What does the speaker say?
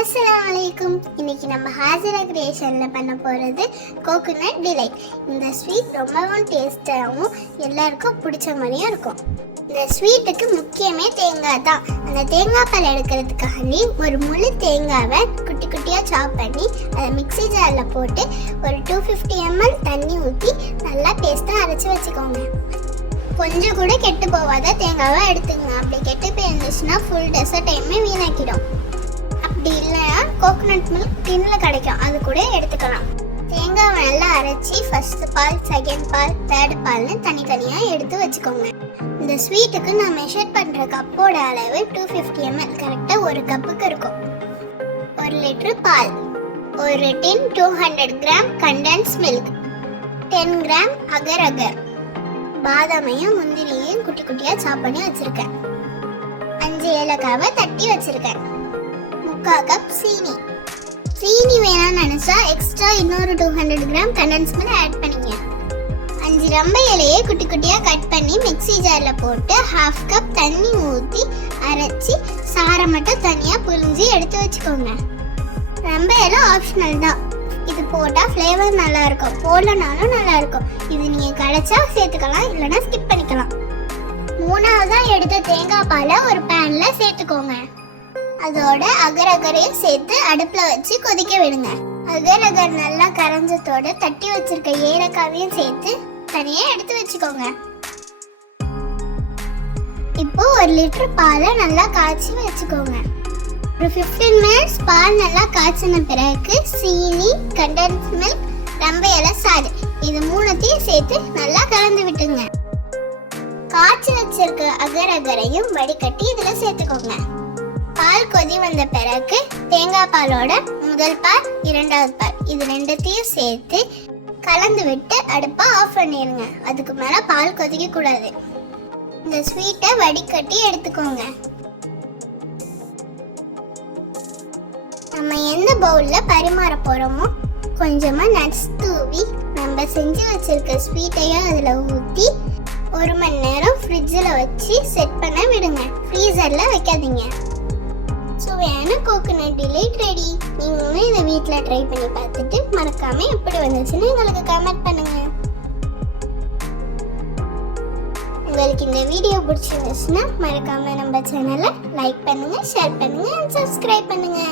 அஸ்ஸலாமு இன்னைக்கு நம்ம ஹாஜிரா கிரியேஷனில் பண்ண போகிறது கோகோனட் டிலைட். இந்த ஸ்வீட் ரொம்பவும் டேஸ்டாகவும் எல்லாருக்கும் பிடிச்ச மாதிரியும் இருக்கும். இந்த ஸ்வீட்டுக்கு முக்கியமே தேங்காய் தான். அந்த தேங்காய் பால் எடுக்கிறதுக்காண்டி ஒரு முழு தேங்காவை குட்டி குட்டியாக சாப் பண்ணி அதை மிக்ஸி ஜாரில் போட்டு ஒரு 250 ml தண்ணி ஊற்றி நல்லா பேஸ்ட்டாக அரைச்சி வச்சுக்கோங்க. கொஞ்சம் கூட கெட்டு போகாத தேங்காவை எடுத்துங்க. அப்படி கெட்டு போயிருந்துச்சுன்னா ஃபுல் டெசர்ட்டையுமே வீணாக்கிடும். அப்படி இல்லைன்னா கோகோனட் மில்க் டின்னில் கிடைக்கும், அது கூட எடுத்துக்கலாம். தேங்காவை நல்லா அரைச்சி ஃபர்ஸ்ட் பால், செகண்ட் பால், தேர்ட் பால்னு தனித்தனியாக எடுத்து வச்சுக்கோங்க. இந்த ஸ்வீட்டுக்கு நான் மெஷர் பண்ணுற கப்போட அளவு 250 ml, கரெக்டாக ஒரு கப்புக்கு இருக்கும். 1 லிட்டர் பால், ஒரு டின் 200 கிராம் கண்டென்ஸ் மில்க், 10 கிராம் அகர் அகர், பாதாமையும் முந்திரியும் குட்டி குட்டியாக சாப் பண்ணி வச்சுருக்கேன், 5 ஏலக்காவை தட்டி வச்சுருக்கேன், 3/4 கப் சீனி. சீனி வேணாம்னு நினச்சா எக்ஸ்ட்ரா இன்னொரு 200 கிராம் கண்டென்ஸ் மில்க் ஆட் பண்ணிங்க. 5 ரம்பை இலையை குட்டி குட்டியாக கட் பண்ணி மிக்ஸி ஜாரில் போட்டு 1/2 கப் தண்ணி ஊற்றி அரைச்சி சாரை மட்டும் தனியாக புழிஞ்சி எடுத்து வச்சுக்கோங்க. ரம்பை இலை ஆப்ஷனல் தான், இது போட்டால் ஃப்ளேவர் நல்லாயிருக்கும், போடலனாலும் நல்லாயிருக்கும். இது நீங்கள் கிடைச்சா சேர்த்துக்கலாம், இல்லைன்னா ஸ்கிப் பண்ணிக்கலாம். 3ஆவதாக எடுத்த தேங்காய் பாலை ஒரு பேனில் சேர்த்துக்கோங்க. அதோட அகர் அகரையும் சேர்த்து அடுப்பில் வச்சு கொதிக்க விடுங்க. அகர் அகர் நல்லா கரைஞ்சத்தோட தட்டி வச்சிருக்க ஏலக்காவையும் சேர்த்து தனியாக எடுத்து வச்சுக்கோங்க. இப்போ 1 லிட்டர் பாலை நல்லா காய்ச்சி வச்சுக்கோங்க. ஒரு 15 மினிட்ஸ் பால் நல்லா காய்ச்சின பிறகு சீனி, கண்டென்ஸ் மில்க், ரம்பை இலை சாறு இது 3த்தையும் சேர்த்து நல்லா கலந்து விட்டுங்க. காய்ச்சி வச்சிருக்க அகர் அகரையும் வடிகட்டி இதில் சேர்த்துக்கோங்க. பால் கொதி வந்த பிறகு தேங்காய் பாலோட முதல் பால், 2வது பால் இது 2த்தையும் சேர்த்து கலந்து விட்டு அடுப்பை ஆஃப் பண்ணிடுங்க. அதுக்கு மேலே பால் கொதிக்க கூடாது. இந்த ஸ்வீட்டை வடிகட்டி எடுத்துக்கோங்க. நம்ம எந்த பவுலில் பரிமாற போகிறோமோ கொஞ்சமாக நட்ஸ் தூவி நம்ம செஞ்சு வச்சிருக்க ஸ்வீட்டையும் அதில் ஊற்றி 1 மணி நேரம் ஃப்ரிட்ஜில் வச்சு செட் பண்ண விடுங்க. ஃப்ரீசரில் வைக்காதீங்க. சுவையான கோகோனட் டிலைட் ரெடி. நீங்களும் இதை வீட்டில் ட்ரை பண்ணி பார்த்துட்டு மறக்காம எப்படி வந்துச்சுன்னு எங்களுக்கு கமெண்ட் பண்ணுங்க. உங்களுக்கு இந்த வீடியோ பிடிச்சிருந்துச்சுன்னா மறக்காம நம்ம சேனலை லைக் பண்ணுங்க, ஷேர் பண்ணுங்க, சப்ஸ்கிரைப் பண்ணுங்க.